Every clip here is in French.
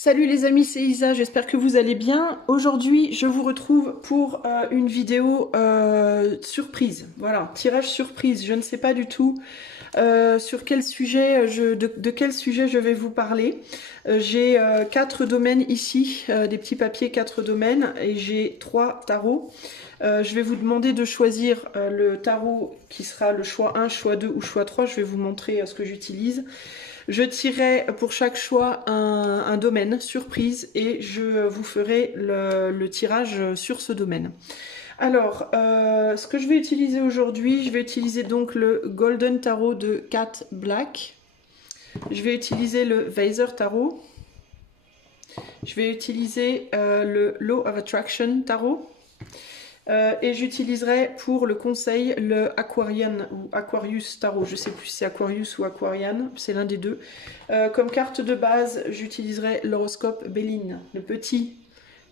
Salut les amis, c'est Isa, j'espère que vous allez bien. Aujourd'hui, je vous retrouve pour une vidéo surprise. Voilà, tirage surprise. Je ne sais pas du tout sur quel sujet de quel sujet je vais vous parler. J'ai 4 domaines ici, des petits papiers 4 domaines, et j'ai 3 tarots. Je vais vous demander de choisir le tarot qui sera le choix 1, choix 2 ou choix 3. Je vais vous montrer ce que j'utilise. Je tirerai pour chaque choix un domaine surprise et je vous ferai le tirage sur ce domaine. Alors, ce que je vais utiliser aujourd'hui, je vais utiliser donc le Golden Tarot de Cat Black. Je vais utiliser le Weiser Tarot. Je vais utiliser le Law of Attraction Tarot. Et j'utiliserai pour le conseil le Aquarian ou Aquarius Tarot. Je ne sais plus si c'est Aquarius ou Aquarian, c'est l'un des deux. Comme carte de base, j'utiliserai l'horoscope Béline, le petit,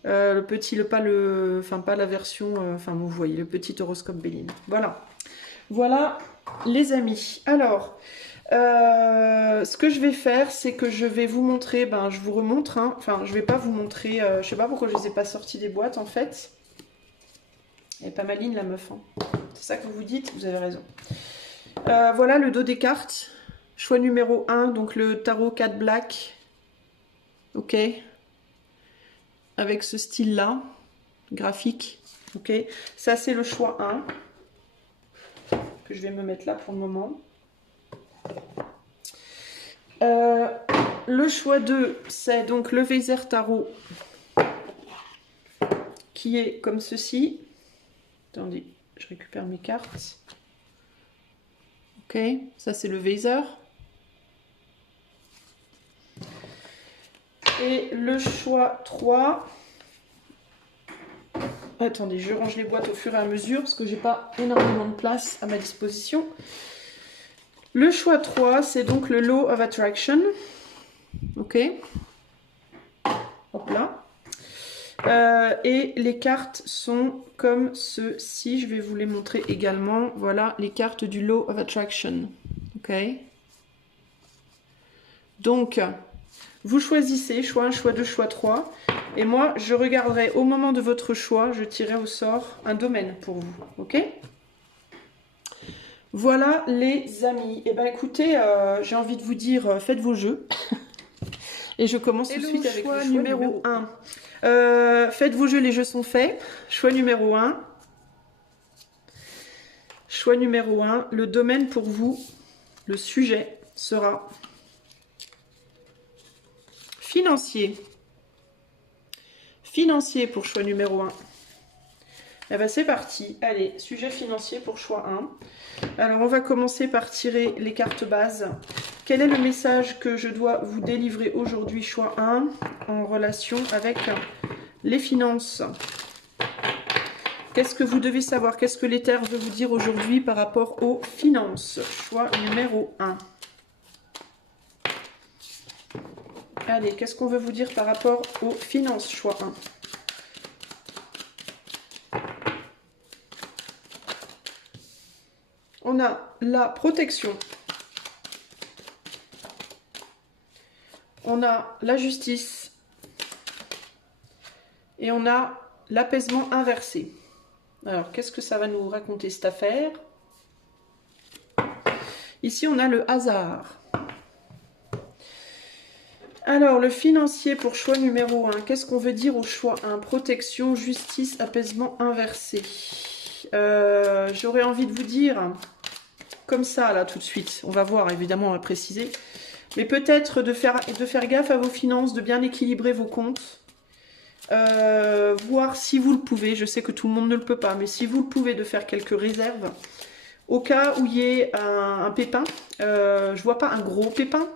pas la version, vous voyez, le petit horoscope Béline. Voilà, voilà les amis. Alors, ce que je vais faire, c'est que je vais vous montrer, je vous remontre, hein. Enfin, je vais pas vous montrer, je sais pas pourquoi je les ai pas sortis des boîtes en fait. Elle est pas maligne la meuf, hein. C'est ça que vous dites, vous avez raison. Voilà le dos des cartes. Choix numéro 1, donc le tarot 4 black. Ok. Avec ce style-là, graphique. Ok. Ça, c'est le choix 1. Que je vais me mettre là pour le moment. Le choix 2, c'est donc le Weiser Tarot. Qui est comme ceci. Attendez, je récupère mes cartes. Ok, ça c'est le Weiser. Et le choix 3. Attendez, je range les boîtes au fur et à mesure parce que j'ai pas énormément de place à ma disposition. Le choix 3, c'est donc le Law of Attraction. Ok. Hop là. Et les cartes sont comme ceci. Je vais vous les montrer également. Voilà les cartes du Law of Attraction. Ok. Donc, vous choisissez choix 1, choix 2, choix 3. Et moi, je regarderai au moment de votre choix, je tirerai au sort un domaine pour vous. Ok? Voilà les amis. Eh bien écoutez, j'ai envie de vous dire, faites vos jeux. Et je commence tout de suite avec le choix numéro 1. Faites vos jeux, les jeux sont faits. Choix numéro 1. Choix numéro 1. Le domaine pour vous, le sujet sera financier. Financier pour choix numéro 1. Eh bien c'est parti. Allez, sujet financier pour choix 1. Alors on va commencer par tirer les cartes bases. Quel est le message que je dois vous délivrer aujourd'hui, choix 1, en relation avec les finances? Qu'est-ce que vous devez savoir? Qu'est-ce que l'éther veut vous dire aujourd'hui par rapport aux finances? Choix numéro 1. Allez, qu'est-ce qu'on veut vous dire par rapport aux finances? Choix 1. On a la protection. On a la justice. Et on a l'apaisement inversé. Alors, qu'est-ce que ça va nous raconter cette affaire? Ici, on a le hasard. Alors, le financier pour choix numéro 1. Qu'est-ce qu'on veut dire au choix 1? Protection, justice, apaisement inversé. J'aurais envie de vous dire, comme ça, là, tout de suite. On va voir, évidemment, on va préciser. Mais peut-être de faire gaffe à vos finances, de bien équilibrer vos comptes. Voir si vous le pouvez, je sais que tout le monde ne le peut pas, mais si vous le pouvez, de faire quelques réserves au cas où il y ait un pépin. Je vois pas un gros pépin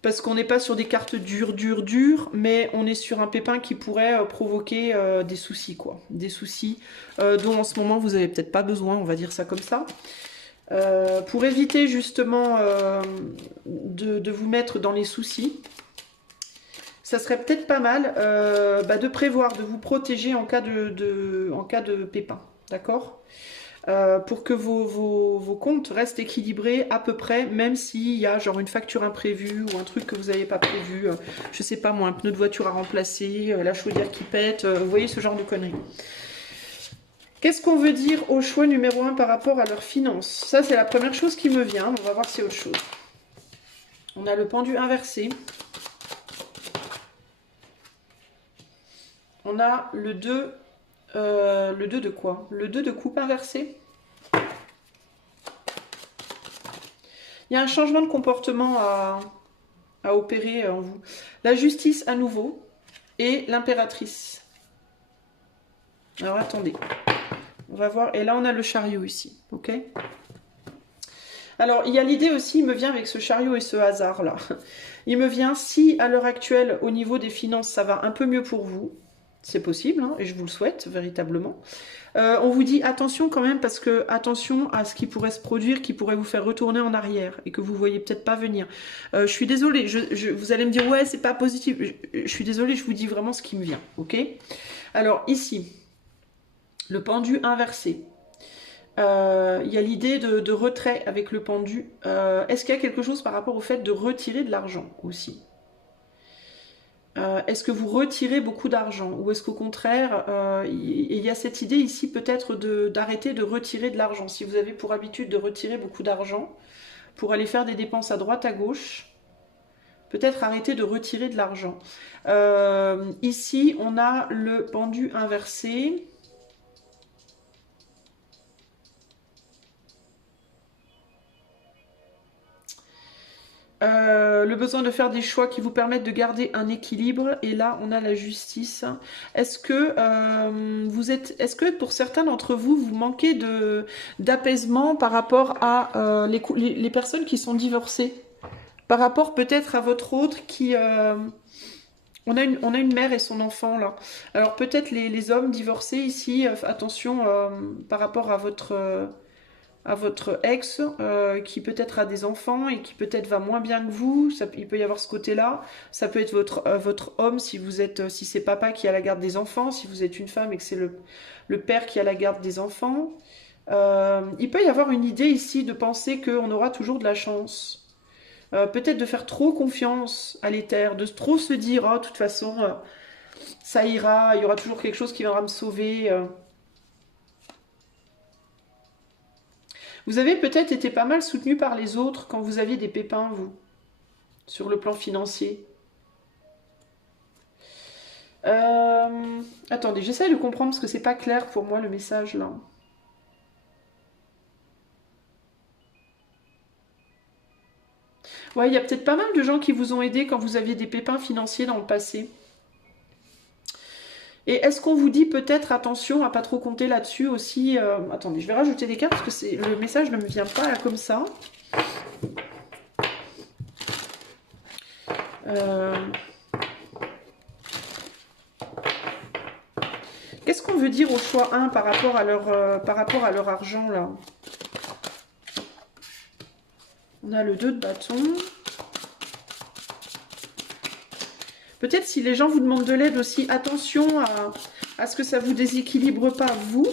parce qu'on n'est pas sur des cartes dures, mais on est sur un pépin qui pourrait provoquer des soucis, quoi, des soucis dont en ce moment vous avez peut-être pas besoin, on va dire ça comme ça. Pour éviter justement de vous mettre dans les soucis, ça serait peut-être pas mal de prévoir, de vous protéger en cas de pépin, d'accord? pour que vos comptes restent équilibrés à peu près, même s'il y a genre une facture imprévue ou un truc que vous n'avez pas prévu, je sais pas moi, un pneu de voiture à remplacer, la chaudière qui pète, vous voyez ce genre de conneries. Qu'est-ce qu'on veut dire au choix numéro 1 par rapport à leurs finances? Ça, c'est la première chose qui me vient. On va voir si c'est autre chose. On a le pendu inversé. On a le 2. Le 2 de quoi? Le 2 de coupe inversé. Il y a un changement de comportement à opérer en vous. La justice à nouveau. Et l'impératrice. Alors, attendez. On va voir. Et là, on a le chariot ici. Ok? Alors, il y a l'idée aussi, il me vient avec ce chariot et ce hasard-là. Il me vient, si à l'heure actuelle, au niveau des finances, ça va un peu mieux pour vous, c'est possible, hein, et je vous le souhaite véritablement. On vous dit attention quand même, parce que attention à ce qui pourrait se produire, qui pourrait vous faire retourner en arrière, et que vous voyez peut-être pas venir. Je suis désolée, vous allez me dire, ouais, c'est pas positif. Je suis désolée, je vous dis vraiment ce qui me vient, ok? Alors, ici... Le pendu inversé. Il y a l'idée de retrait avec le pendu. Est-ce qu'il y a quelque chose par rapport au fait de retirer de l'argent aussi? Est-ce que vous retirez beaucoup d'argent? Ou est-ce qu'au contraire, il y a cette idée ici peut-être d'arrêter de retirer de l'argent? Si vous avez pour habitude de retirer beaucoup d'argent pour aller faire des dépenses à droite, à gauche, peut-être arrêter de retirer de l'argent. Ici, on a le pendu inversé. Le besoin de faire des choix qui vous permettent de garder un équilibre, et là on a la justice. Est-ce que est-ce que pour certains d'entre vous, vous manquez d'apaisement par rapport à les personnes qui sont divorcées, par rapport peut-être à votre autre qui on a une mère et son enfant là. Alors peut-être les hommes divorcés ici, attention par rapport à votre ex qui peut-être a des enfants et qui peut-être va moins bien que vous. Il peut y avoir ce côté-là. Ça peut être votre homme si vous êtes, si c'est papa qui a la garde des enfants, si vous êtes une femme et que c'est le père qui a la garde des enfants. Il peut y avoir une idée ici de penser qu'on aura toujours de la chance. Peut-être de faire trop confiance à l'éther, de trop se dire, oh, de toute façon, ça ira, il y aura toujours quelque chose qui viendra me sauver. Vous avez peut-être été pas mal soutenu par les autres quand vous aviez des pépins, vous, sur le plan financier. Attendez, j'essaie de comprendre parce que c'est pas clair pour moi le message là. Ouais, il y a peut-être pas mal de gens qui vous ont aidé quand vous aviez des pépins financiers dans le passé. Et est-ce qu'on vous dit peut-être attention à pas trop compter là-dessus aussi attendez, je vais rajouter des cartes parce que le message ne me vient pas là, comme ça. Qu'est-ce qu'on veut dire au choix 1 par rapport à leur argent là? On a le 2 de bâton. Peut-être si les gens vous demandent de l'aide aussi, attention à ce que ça vous déséquilibre pas vous.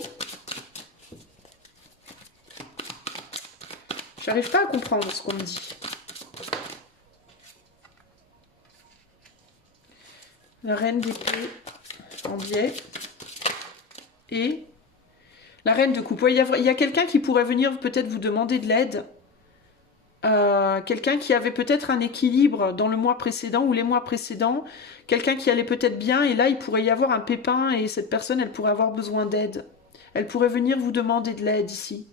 J'arrive pas à comprendre ce qu'on me dit. La reine d'épée en biais. Et la reine de coupe. Ouais, il y a quelqu'un qui pourrait venir peut-être vous demander de l'aide. Quelqu'un qui avait peut-être un équilibre dans le mois précédent ou les mois précédents, quelqu'un qui allait peut-être bien et là il pourrait y avoir un pépin et cette personne elle pourrait avoir besoin d'aide. Elle pourrait venir vous demander de l'aide ici.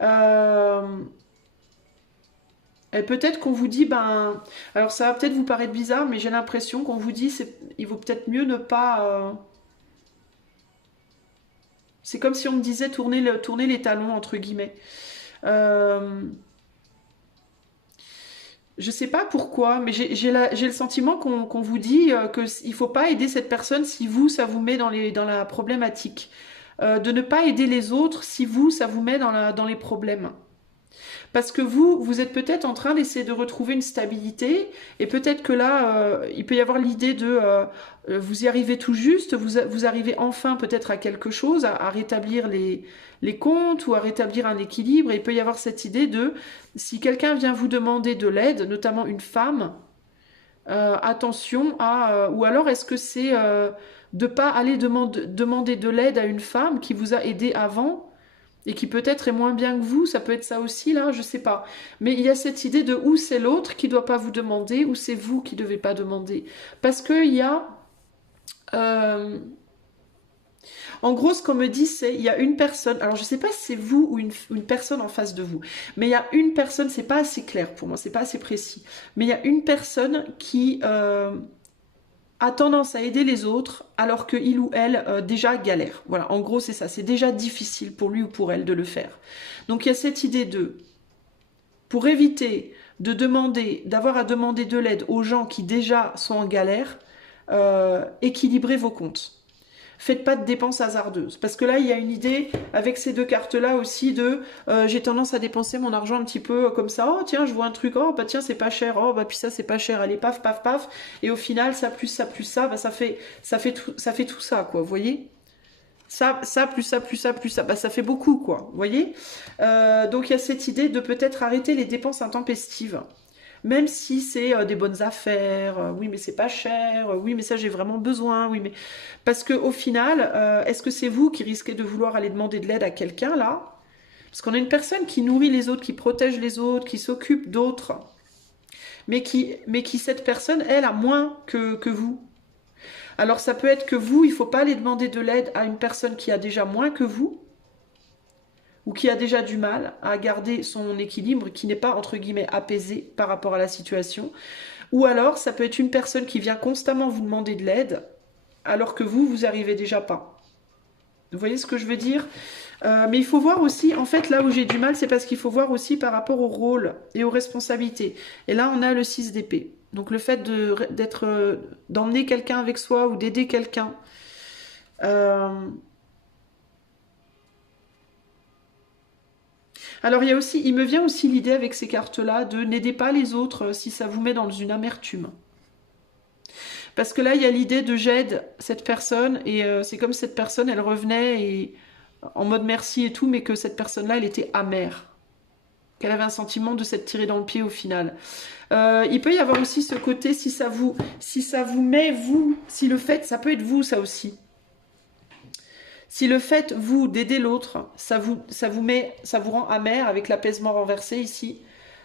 Et peut-être qu'on vous dit, ben, alors ça va peut-être vous paraître bizarre, mais j'ai l'impression qu'on vous dit, il vaut peut-être mieux ne pas. C'est comme si on me disait tourner les talons entre guillemets. Je sais pas pourquoi, mais j'ai le sentiment qu'on vous dit qu'il ne faut pas aider cette personne si vous, ça vous met dans la problématique. De ne pas aider les autres si vous, ça vous met dans les problèmes. Parce que vous êtes peut-être en train d'essayer de retrouver une stabilité, et peut-être que là, il peut y avoir l'idée de... vous y arrivez tout juste, vous arrivez enfin peut-être à quelque chose, à rétablir les comptes, ou à rétablir un équilibre, et il peut y avoir cette idée de, si quelqu'un vient vous demander de l'aide, notamment une femme, attention à... ou alors est-ce que c'est de pas aller demander de l'aide à une femme qui vous a aidé avant, et qui peut-être est moins bien que vous, ça peut être ça aussi là, je sais pas. Mais il y a cette idée de où c'est l'autre qui doit pas vous demander, ou c'est vous qui devez pas demander. Parce qu'il y a... en gros, ce qu'on me dit, c'est il y a une personne, alors je sais pas si c'est vous ou une personne en face de vous, mais il y a une personne, c'est pas assez clair pour moi, c'est pas assez précis, mais il y a une personne qui a tendance à aider les autres alors qu'il ou elle déjà galère. Voilà, en gros c'est ça, c'est déjà difficile pour lui ou pour elle de le faire. Donc il y a cette idée de, pour éviter de demander, d'avoir à demander de l'aide aux gens qui déjà sont en galère, équilibrez vos comptes. Faites pas de dépenses hasardeuses. Parce que là, il y a une idée, avec ces deux cartes-là aussi, de j'ai tendance à dépenser mon argent un petit peu comme ça. Oh tiens, je vois un truc, oh bah tiens, c'est pas cher, oh bah puis ça, c'est pas cher, allez, paf, paf, paf. Et au final, ça plus ça, plus ça, bah ça fait tout ça, quoi, vous voyez? Ça, plus ça, plus ça, plus ça, bah ça fait beaucoup, quoi, vous voyez? Donc il y a cette idée de peut-être arrêter les dépenses intempestives. Même si c'est des bonnes affaires, oui mais c'est pas cher, oui mais ça j'ai vraiment besoin, oui mais... Parce que au final, est-ce que c'est vous qui risquez de vouloir aller demander de l'aide à quelqu'un là? Parce qu'on a une personne qui nourrit les autres, qui protège les autres, qui s'occupe d'autres, mais qui cette personne, elle, a moins que vous. Alors ça peut être que vous, il ne faut pas aller demander de l'aide à une personne qui a déjà moins que vous, ou qui a déjà du mal à garder son équilibre, qui n'est pas, entre guillemets, apaisé par rapport à la situation. Ou alors, ça peut être une personne qui vient constamment vous demander de l'aide, alors que vous arrivez déjà pas. Vous voyez ce que je veux dire? Mais il faut voir aussi, en fait, là où j'ai du mal, c'est parce qu'il faut voir aussi par rapport au rôle et aux responsabilités. Et là, on a le 6 d'épée. Donc le fait d'emmener quelqu'un avec soi ou d'aider quelqu'un... Alors il me vient aussi l'idée avec ces cartes-là de n'aider pas les autres si ça vous met dans une amertume. Parce que là, il y a l'idée de j'aide cette personne, et c'est comme si cette personne, elle revenait en mode merci et tout, mais que cette personne-là, elle était amère. Qu'elle avait un sentiment de s'être tirée dans le pied au final. Il peut y avoir aussi ce côté, si ça vous met, vous, si le fait, ça peut être vous, ça aussi. Si le fait, vous, d'aider l'autre, ça vous rend amer, avec l'apaisement renversé ici,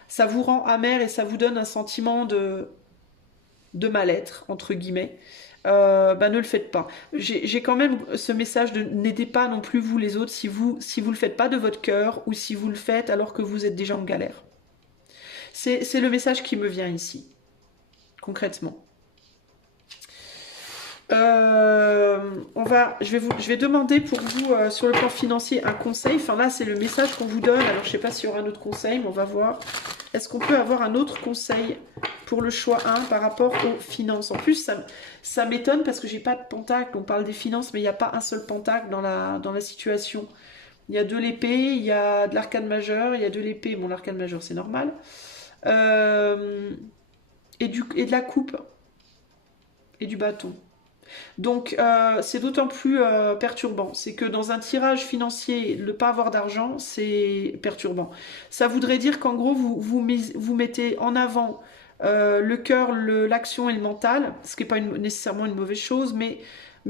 ça vous rend amer et ça vous donne un sentiment de mal-être, entre guillemets, ne le faites pas. J'ai quand même ce message de n'aidez pas non plus vous les autres si vous le faites pas de votre cœur, ou si vous le faites alors que vous êtes déjà en galère. C'est le message qui me vient ici, concrètement. Je vais demander pour vous sur le plan financier un conseil. Enfin là c'est le message qu'on vous donne. Alors je sais pas s'il y aura un autre conseil, mais on va voir. Est-ce qu'on peut avoir un autre conseil pour le choix 1 par rapport aux finances? En plus ça m'étonne parce que j'ai pas de pentacle. On parle des finances mais il n'y a pas un seul pentacle dans la situation. Il y a de l'épée, il y a de l'arcane majeur, il y a de l'épée. Bon, l'arcane majeur c'est normal. Et de la coupe et du bâton. Donc c'est d'autant plus perturbant. C'est que dans un tirage financier, ne pas avoir d'argent, c'est perturbant. Ça voudrait dire qu'en gros, vous mettez en avant le cœur, l'action et le mental, ce qui n'est pas nécessairement une mauvaise chose, mais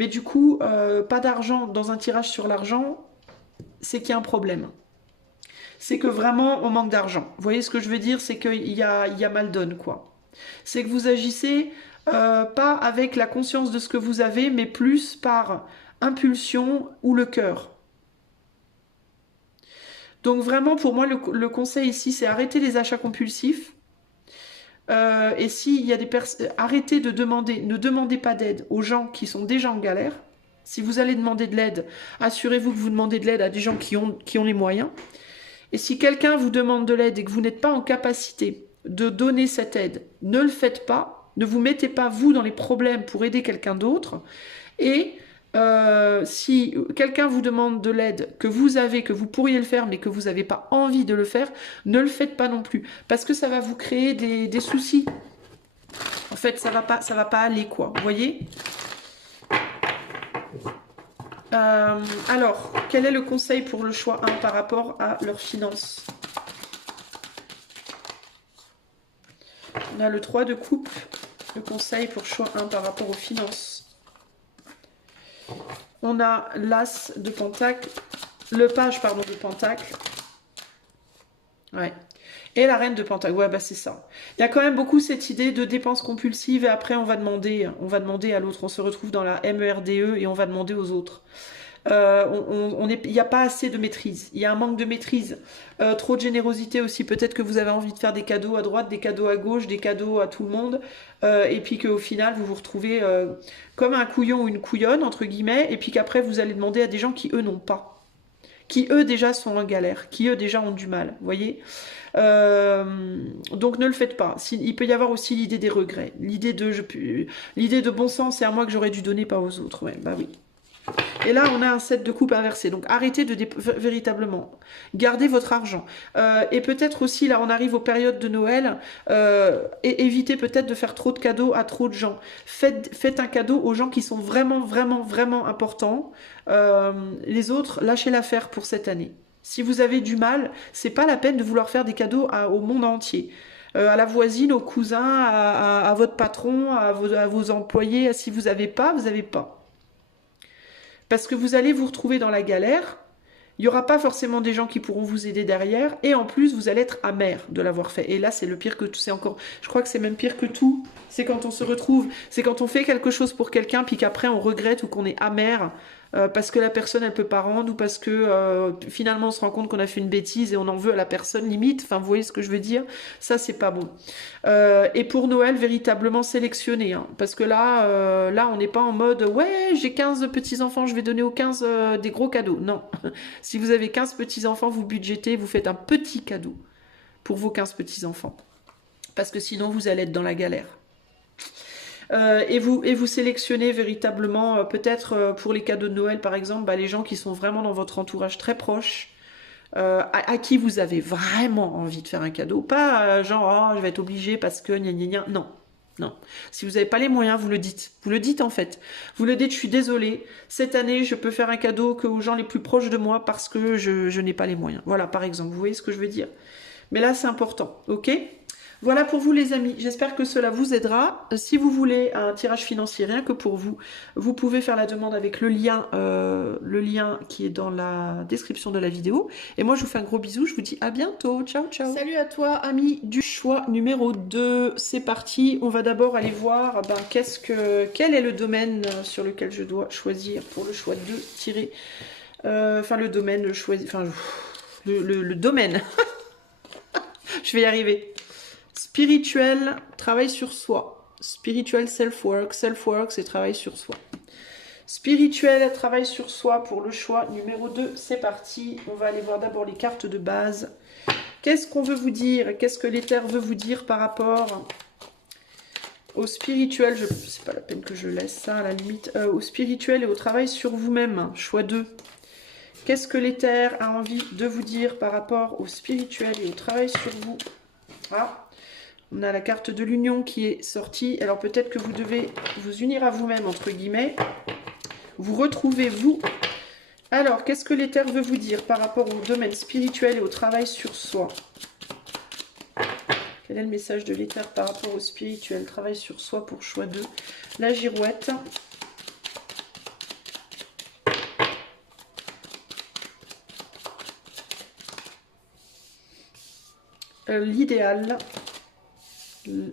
du coup, pas d'argent dans un tirage sur l'argent, c'est qu'il y a un problème. C'est que vraiment, on manque d'argent. Vous voyez ce que je veux dire? C'est qu'il y a mal donne, quoi. C'est que vous agissez... pas avec la conscience de ce que vous avez, mais plus par impulsion ou le cœur. Donc vraiment, pour moi, le conseil ici, c'est arrêter les achats compulsifs. Et s'il y a des personnes, arrêtez de demander, ne demandez pas d'aide aux gens qui sont déjà en galère. Si vous allez demander de l'aide, assurez-vous que vous demandez de l'aide à des gens qui ont les moyens. Et si quelqu'un vous demande de l'aide et que vous n'êtes pas en capacité de donner cette aide, ne le faites pas. Ne vous mettez pas, vous, dans les problèmes pour aider quelqu'un d'autre. Et Si quelqu'un vous demande de l'aide, que vous pourriez le faire, mais que vous n'avez pas envie de le faire, ne le faites pas non plus. Parce que ça va vous créer des soucis. En fait, ça va pas aller, quoi. Vous voyez? Alors, quel est le conseil pour le choix 1 par rapport à leurs finances? On a le 3 de coupe. Le conseil pour choix 1 par rapport aux finances. On a l'as de pentacle. Le page, pardon, de pentacle. Ouais. Et la reine de pentacle. Ouais, bah c'est ça. Il y a quand même beaucoup cette idée de dépenses compulsives et après on va demander à l'autre. On se retrouve dans la MERDE et on va demander aux autres. Il n'y a pas assez de maîtrise. Il y a un manque de maîtrise. Trop de générosité aussi. Peut-être que vous avez envie de faire des cadeaux à droite, des cadeaux à gauche, des cadeaux à tout le monde. Et puis qu'au final, vous vous retrouvez comme un couillon ou une couillonne, entre guillemets. Et puis qu'après, vous allez demander à des gens qui, eux, n'ont pas. Qui, eux, déjà sont en galère. Qui, eux, déjà ont du mal. Vous voyez? Donc ne le faites pas. Il peut y avoir aussi l'idée des regrets. L'idée de bon sens, c'est à moi que j'aurais dû donner, pas aux autres. Ouais, bah oui. Et là, on a un 7 de coupe inversé. Donc, arrêtez de véritablement. Gardez votre argent. Et peut-être aussi, là, on arrive aux périodes de Noël. Et évitez peut-être de faire trop de cadeaux à trop de gens. Faites un cadeau aux gens qui sont vraiment, vraiment, vraiment importants. Les autres, lâchez l'affaire pour cette année. Si vous avez du mal, c'est pas la peine de vouloir faire des cadeaux au monde entier. À la voisine, aux cousins, à votre patron, à vos employés. Si vous n'avez pas, vous n'avez pas. Parce que vous allez vous retrouver dans la galère, il n'y aura pas forcément des gens qui pourront vous aider derrière, et en plus, vous allez être amer de l'avoir fait. Et là, c'est le pire que tout, c'est encore, je crois que c'est même pire que tout, c'est quand on se retrouve, c'est quand on fait quelque chose pour quelqu'un, puis qu'après on regrette ou qu'on est amer, parce que la personne, elle peut pas rendre, ou parce que finalement on se rend compte qu'on a fait une bêtise et on en veut à la personne, limite, enfin vous voyez ce que je veux dire, ça c'est pas bon. Et pour Noël, véritablement sélectionner, hein, parce que là on n'est pas en mode, ouais, j'ai 15 petits-enfants, je vais donner aux 15 des gros cadeaux, non. Si vous avez 15 petits-enfants, vous budgétez, vous faites un petit cadeau pour vos 15 petits-enfants, parce que sinon vous allez être dans la galère. Et vous sélectionnez véritablement, peut-être pour les cadeaux de Noël par exemple, bah, les gens qui sont vraiment dans votre entourage très proche, à qui vous avez vraiment envie de faire un cadeau. Pas genre, oh, je vais être obligé parce que gna gna gna. Non, non. Si vous n'avez pas les moyens, vous le dites. Vous le dites en fait. Vous le dites, je suis désolée, cette année, je peux faire un cadeau qu'aux gens les plus proches de moi parce que je n'ai pas les moyens. Voilà, par exemple, vous voyez ce que je veux dire. Mais là, c'est important, ok ? Voilà pour vous les amis, j'espère que cela vous aidera. Si vous voulez un tirage financier rien que pour vous, vous pouvez faire la demande avec le lien qui est dans la description de la vidéo. Et moi je vous fais un gros bisou, je vous dis à bientôt, ciao ciao. Salut à toi ami du choix numéro 2, c'est parti. On va d'abord aller voir quel est le domaine sur lequel je dois choisir pour le choix 2 tiré. Enfin le domaine, le domaine. Je vais y arriver. Spirituel, travail sur soi. Spirituel, self-work. Self-work, c'est travail sur soi. Spirituel, travail sur soi pour le choix numéro 2. C'est parti. On va aller voir d'abord les cartes de base. Qu'est-ce qu'on veut vous dire? Qu'est-ce que l'éther veut vous dire par rapport au spirituel? C'est pas la peine que je laisse ça à la limite. Au spirituel et au travail sur vous-même. Choix 2. Qu'est-ce que l'éther a envie de vous dire par rapport au spirituel et au travail sur vous? Ah, on a la carte de l'union qui est sortie. Alors peut-être que vous devez vous unir à vous-même, entre guillemets. Vous retrouvez vous. Alors, qu'est-ce que l'éther veut vous dire par rapport au domaine spirituel et au travail sur soi? Quel est le message de l'éther par rapport au spirituel? Travail sur soi pour choix 2. La girouette. L'idéal.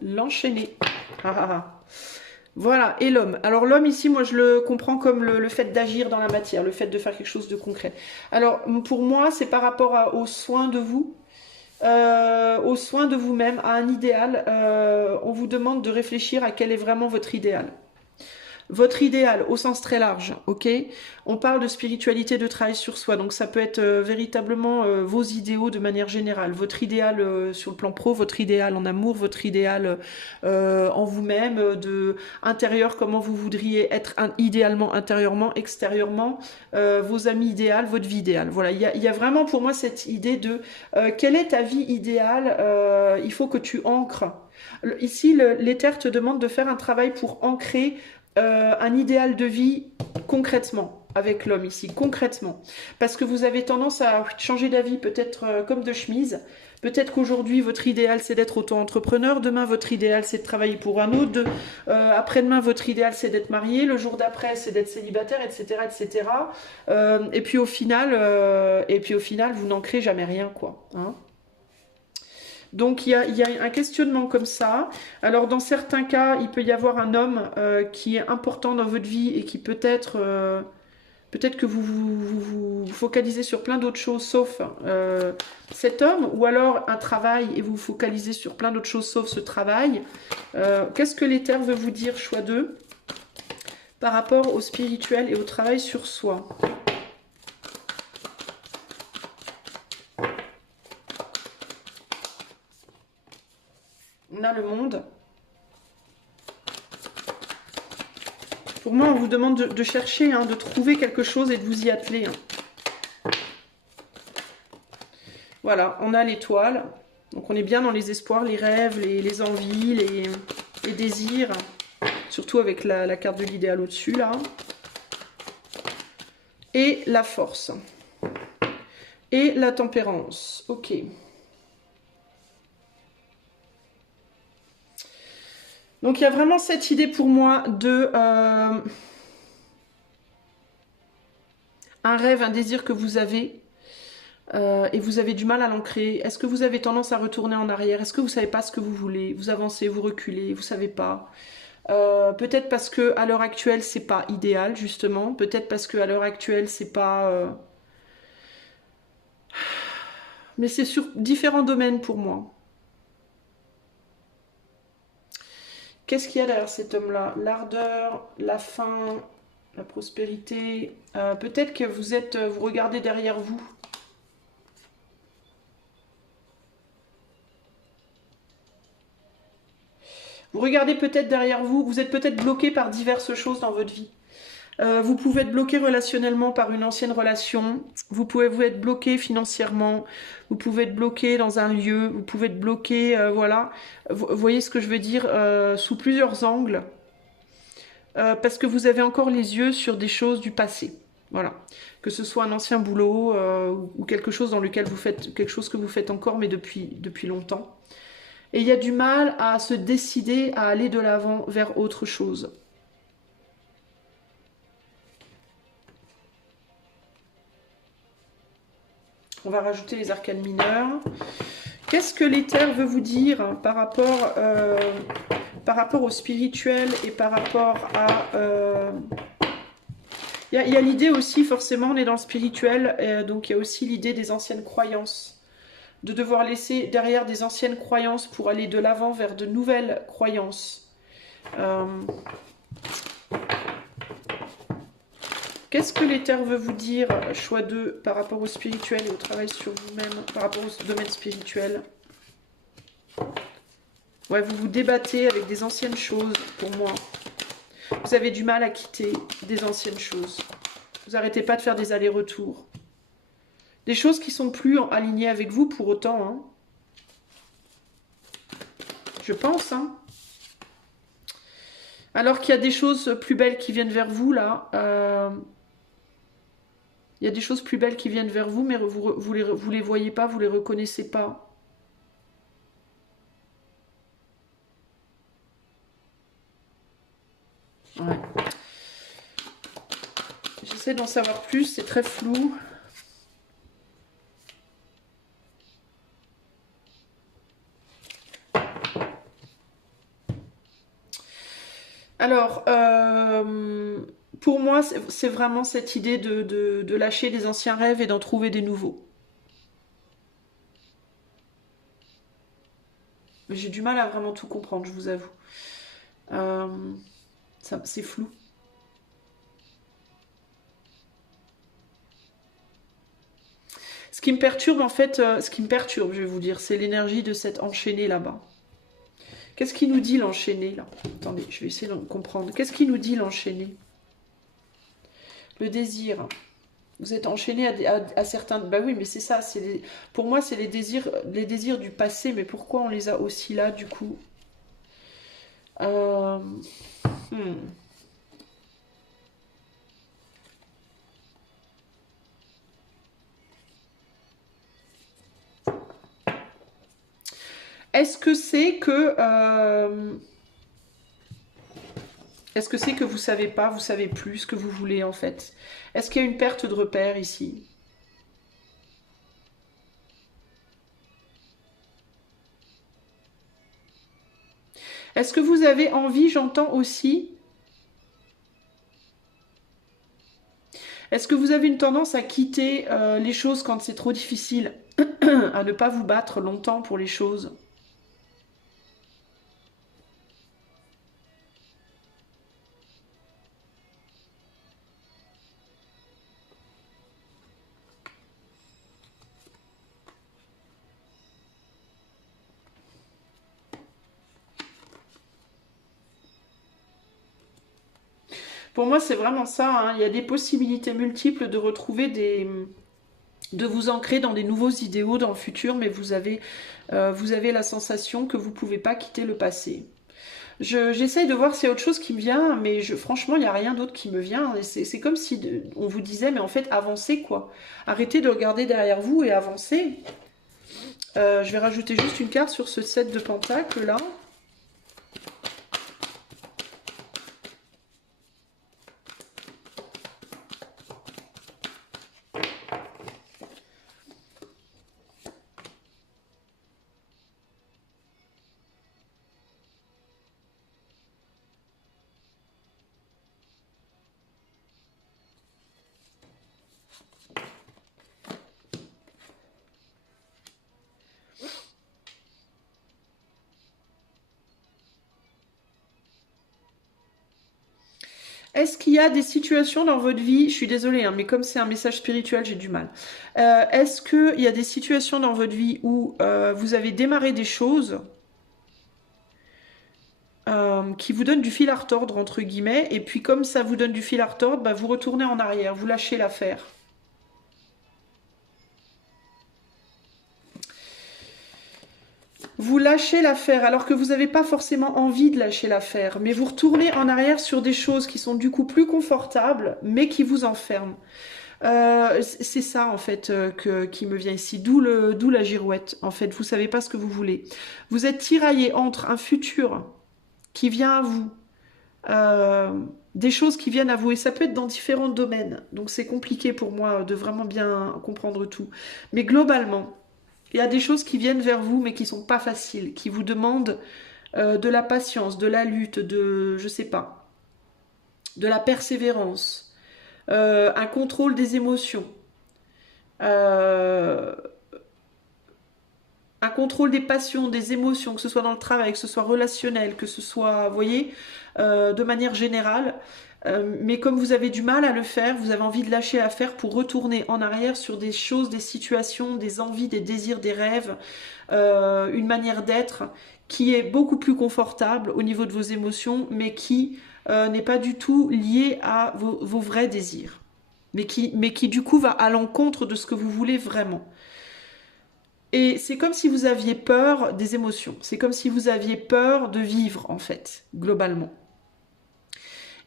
L'enchaîner. Voilà, et l'homme. Alors l'homme ici, moi je le comprends comme le fait d'agir dans la matière, le fait de faire quelque chose de concret. Alors pour moi, c'est par rapport aux soins de vous, aux soins de vous-même, à un idéal. On vous demande de réfléchir à quel est vraiment votre idéal. votre idéal au sens très large, ok? On parle de spiritualité, de travail sur soi, donc ça peut être véritablement vos idéaux de manière générale, votre idéal sur le plan pro, votre idéal en amour, votre idéal en vous-même, de intérieur, comment vous voudriez être idéalement, intérieurement, extérieurement, vos amis idéales, votre vie idéale. Voilà, il y a vraiment pour moi cette idée de quelle est ta vie idéale, il faut que tu ancres. Ici, l'éther te demande de faire un travail pour ancrer un idéal de vie concrètement avec l'homme ici, concrètement. Parce que vous avez tendance à changer d'avis peut-être comme de chemise. Peut-être qu'aujourd'hui, votre idéal, c'est d'être auto-entrepreneur. Demain, votre idéal, c'est de travailler pour un autre. Après-demain, votre idéal, c'est d'être marié. Le jour d'après, c'est d'être célibataire, etc., etc. Et puis au final, vous n'ancrez jamais rien, quoi. Hein. Donc il y a un questionnement comme ça. Alors dans certains cas, il peut y avoir un homme qui est important dans votre vie et qui peut-être que vous focalisez sur plein d'autres choses sauf cet homme, ou alors un travail et vous vous focalisez sur plein d'autres choses sauf ce travail. Qu'est-ce que l'éther veut vous dire, choix 2, par rapport au spirituel et au travail sur soi? On a le monde. Pour moi, on vous demande de chercher, hein, de trouver quelque chose et de vous y atteler. Hein. Voilà, on a l'étoile. Donc on est bien dans les espoirs, les rêves, les envies, les désirs. Surtout avec la carte de l'idéal au-dessus, là. Et la force. Et la tempérance. Ok. Donc il y a vraiment cette idée pour moi de un rêve, un désir que vous avez et vous avez du mal à l'ancrer. Est-ce que vous avez tendance à retourner en arrière? Est-ce que vous savez pas ce que vous voulez? Vous avancez, vous reculez, vous savez pas. Peut-être parce que à l'heure actuelle c'est pas idéal justement. Peut-être parce que à l'heure actuelle c'est pas. Mais c'est sur différents domaines pour moi. Qu'est-ce qu'il y a derrière cet homme-là? L'ardeur, la faim, la prospérité. Peut-être que vous regardez derrière vous. Vous regardez peut-être derrière vous. Vous êtes peut-être bloqué par diverses choses dans votre vie. Vous pouvez être bloqué relationnellement par une ancienne relation. Vous pouvez vous être bloqué financièrement. Vous pouvez être bloqué dans un lieu. Vous pouvez être bloqué, voilà. Vous voyez ce que je veux dire sous plusieurs angles. Parce que vous avez encore les yeux sur des choses du passé. Voilà. Que ce soit un ancien boulot ou quelque chose dans lequel vous faites quelque chose que vous faites encore mais depuis longtemps. Et il y a du mal à se décider à aller de l'avant vers autre chose. On va rajouter les arcanes mineurs. Qu'est-ce que l'éther veut vous dire par rapport au spirituel et par rapport à... Il y a l'idée aussi, forcément, on est dans le spirituel, donc il y a aussi l'idée des anciennes croyances. De devoir laisser derrière des anciennes croyances pour aller de l'avant vers de nouvelles croyances. Qu'est-ce que l'éther veut vous dire, choix 2, par rapport au spirituel et au travail sur vous-même, par rapport au domaine spirituel? Ouais, vous vous débattez avec des anciennes choses, pour moi. Vous avez du mal à quitter des anciennes choses. Vous n'arrêtez pas de faire des allers-retours. Des choses qui sont plus alignées avec vous pour autant. Hein. Je pense. Hein. Alors qu'il y a des choses plus belles qui viennent vers vous, là. Il y a des choses plus belles qui viennent vers vous, mais vous les voyez pas, vous les reconnaissez pas. Ouais. J'essaie d'en savoir plus, c'est très flou. Alors, pour moi, c'est vraiment cette idée de lâcher des anciens rêves et d'en trouver des nouveaux. J'ai du mal à vraiment tout comprendre, je vous avoue. C'est flou. Ce qui me perturbe, en fait, ce qui me perturbe, je vais vous dire, c'est l'énergie de cet enchaîné là-bas. Qu'est-ce qui nous dit l'enchaîné, là? Attendez, je vais essayer de comprendre. Qu'est-ce qui nous dit l'enchaîné? Le désir. Vous êtes enchaîné à certains... Bah oui, mais c'est ça. Pour moi, c'est les désirs du passé. Mais pourquoi on les a aussi là, du coup? euh... hmm. Est-ce que c'est que... Est-ce que c'est que vous savez pas, vous savez plus ce que vous voulez, en fait? Est-ce qu'il y a une perte de repère ici? Est-ce que vous avez envie, j'entends aussi... Est-ce que vous avez une tendance à quitter les choses quand c'est trop difficile? À ne pas vous battre longtemps pour les choses? Pour moi, c'est vraiment ça, hein. Il y a des possibilités multiples de retrouver de vous ancrer dans des nouveaux idéaux dans le futur, mais vous avez la sensation que vous ne pouvez pas quitter le passé. J'essaye de voir s'il y a autre chose qui me vient, mais franchement, il n'y a rien d'autre qui me vient. C'est comme si on vous disait, mais en fait, avancez quoi. Arrêtez de regarder derrière vous et avancez. Je vais rajouter juste une carte sur ce set de pentacles là. Est-ce qu'il y a des situations dans votre vie, je suis désolée, hein, mais comme c'est un message spirituel, j'ai du mal. Est-ce qu'il y a des situations dans votre vie où vous avez démarré des choses qui vous donnent du fil à retordre, entre guillemets, et puis comme ça vous donne du fil à retordre, bah, vous retournez en arrière, vous lâchez l'affaire? Vous lâchez l'affaire alors que vous n'avez pas forcément envie de lâcher l'affaire, mais vous retournez en arrière sur des choses qui sont du coup plus confortables, mais qui vous enferment. C'est ça en fait qui me vient ici, d'où la girouette. En fait, vous savez pas ce que vous voulez. Vous êtes tiraillé entre un futur qui vient à vous, euh, des choses qui viennent à vous, et ça peut être dans différents domaines. Donc c'est compliqué pour moi de vraiment bien comprendre tout. Mais globalement, il y a des choses qui viennent vers vous, mais qui sont pas faciles, qui vous demandent de la patience, de la lutte, je sais pas, de la persévérance, un contrôle des émotions, euh, un contrôle des passions, des émotions, que ce soit dans le travail, que ce soit relationnel, que ce soit, vous voyez, de manière générale. Mais comme vous avez du mal à le faire, vous avez envie de lâcher l'affaire pour retourner en arrière sur des choses, des situations, des envies, des désirs, des rêves, une manière d'être qui est beaucoup plus confortable au niveau de vos émotions, mais qui n'est pas du tout liée à vos vrais désirs. Mais qui du coup va à l'encontre de ce que vous voulez vraiment. Et c'est comme si vous aviez peur des émotions. C'est comme si vous aviez peur de vivre, en fait, globalement.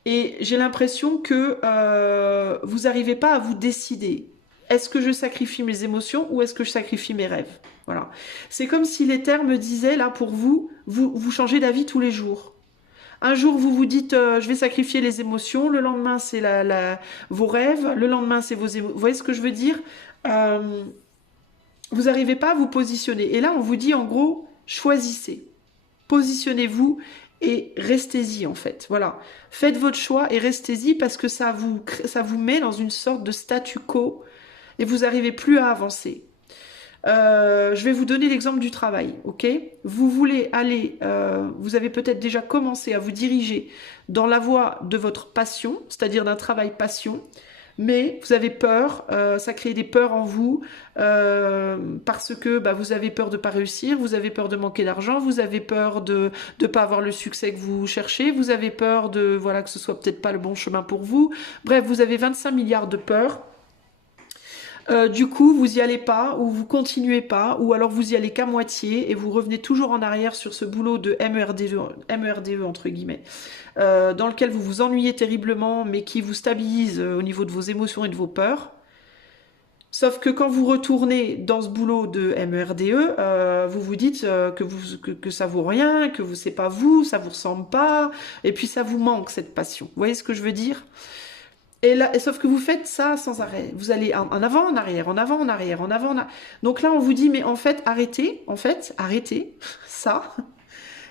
Et j'ai l'impression que vous n'arrivez pas à vous décider. Est-ce que je sacrifie mes émotions ou est-ce que je sacrifie mes rêves? Voilà. C'est comme si l'éther me disait, là, pour vous, vous changez d'avis tous les jours. Un jour, vous vous dites, je vais sacrifier les émotions. Le lendemain, c'est vos rêves. Le lendemain, c'est vos émotions. Vous voyez ce que je veux dire? Vous n'arrivez pas à vous positionner. Et là, on vous dit en gros, choisissez. Positionnez-vous et restez-y en fait. Voilà. Faites votre choix et restez-y parce que ça vous met dans une sorte de statu quo et vous n'arrivez plus à avancer. Je vais vous donner l'exemple du travail, ok? Vous voulez aller, vous avez peut-être déjà commencé à vous diriger dans la voie de votre passion, c'est-à-dire d'un travail passion. mais vous avez peur, ça crée des peurs en vous, parce que bah, vous avez peur de ne pas réussir, vous avez peur de manquer d'argent, vous avez peur de ne pas avoir le succès que vous cherchez, vous avez peur de voilà que ce soit peut-être pas le bon chemin pour vous. Bref, vous avez 25 milliards de peurs. Du coup, vous y allez pas, ou vous continuez pas, ou alors vous y allez qu'à moitié, et vous revenez toujours en arrière sur ce boulot de MERDE entre guillemets, dans lequel vous vous ennuyez terriblement, mais qui vous stabilise au niveau de vos émotions et de vos peurs. Sauf que quand vous retournez dans ce boulot de MERDE, vous vous dites que ça vaut rien, que c'est pas vous, ça vous ressemble pas, et puis ça vous manque cette passion. Vous voyez ce que je veux dire? Et là, sauf que vous faites ça sans arrêt. Vous allez en avant, en arrière, en avant, en arrière, en avant, en arrière. Donc là, on vous dit, mais en fait, arrêtez ça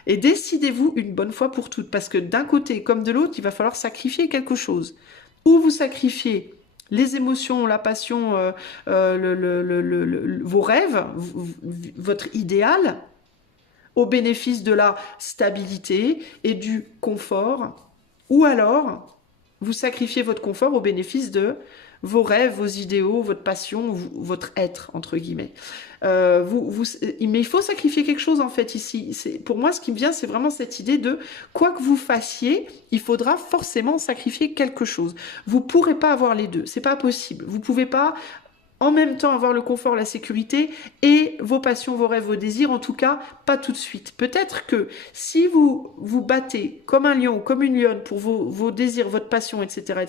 et décidez-vous une bonne fois pour toutes. Parce que d'un côté comme de l'autre, il va falloir sacrifier quelque chose. Ou vous sacrifiez les émotions, la passion, vos rêves, votre idéal, au bénéfice de la stabilité et du confort. Ou alors vous sacrifiez votre confort au bénéfice de vos rêves, vos idéaux, votre passion, votre être, entre guillemets. Mais il faut sacrifier quelque chose, en fait, ici. Pour moi, ce qui me vient, c'est vraiment cette idée de, quoi que vous fassiez, il faudra forcément sacrifier quelque chose. Vous pourrez pas avoir les deux. C'est pas possible. Vous pouvez pas en même temps avoir le confort, la sécurité et vos passions, vos rêves, vos désirs, en tout cas, pas tout de suite. Peut-être que si vous vous battez comme un lion ou comme une lionne pour vos désirs, votre passion, etc.,